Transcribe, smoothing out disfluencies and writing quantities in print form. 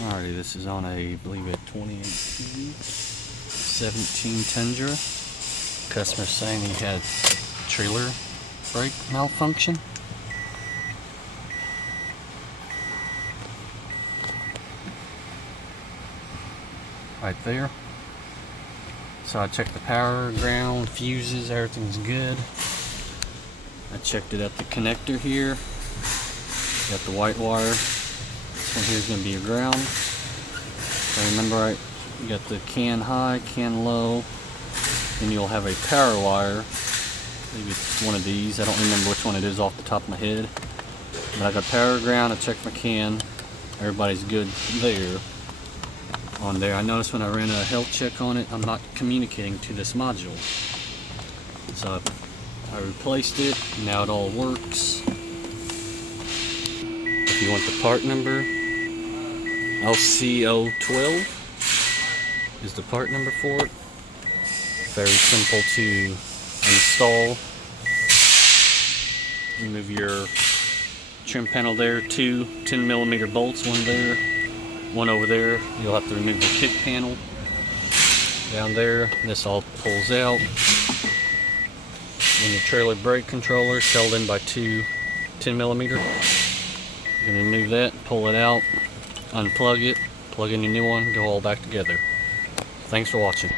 Alrighty, this is on a, I believe, a 2018 17 Tundra. Customer saying he had trailer brake malfunction. Right there. So I checked the power, ground, fuses, everything's good. I checked it at the connector here. Got the white wire. This one here is going to be your ground. So remember, you got the can high, can low. Then you'll have a power wire. Maybe it's one of these. I don't remember which one it is off the top of my head. But I got power, ground. I checked my can. Everybody's good there. On there, I noticed when I ran a health check on it, I'm not communicating to this module. So I replaced it. Now it all works. If you want the part number, LCO12 is the part number for it. Very simple to install. Remove your trim panel there, two 10mm bolts, one there, one over there. You'll have to remove the kick panel down there. This all pulls out. And your trailer brake controller is held in by two 10mm. You're going to remove that, pull it out, unplug it, plug in your new one, go all back together. Thanks for watching.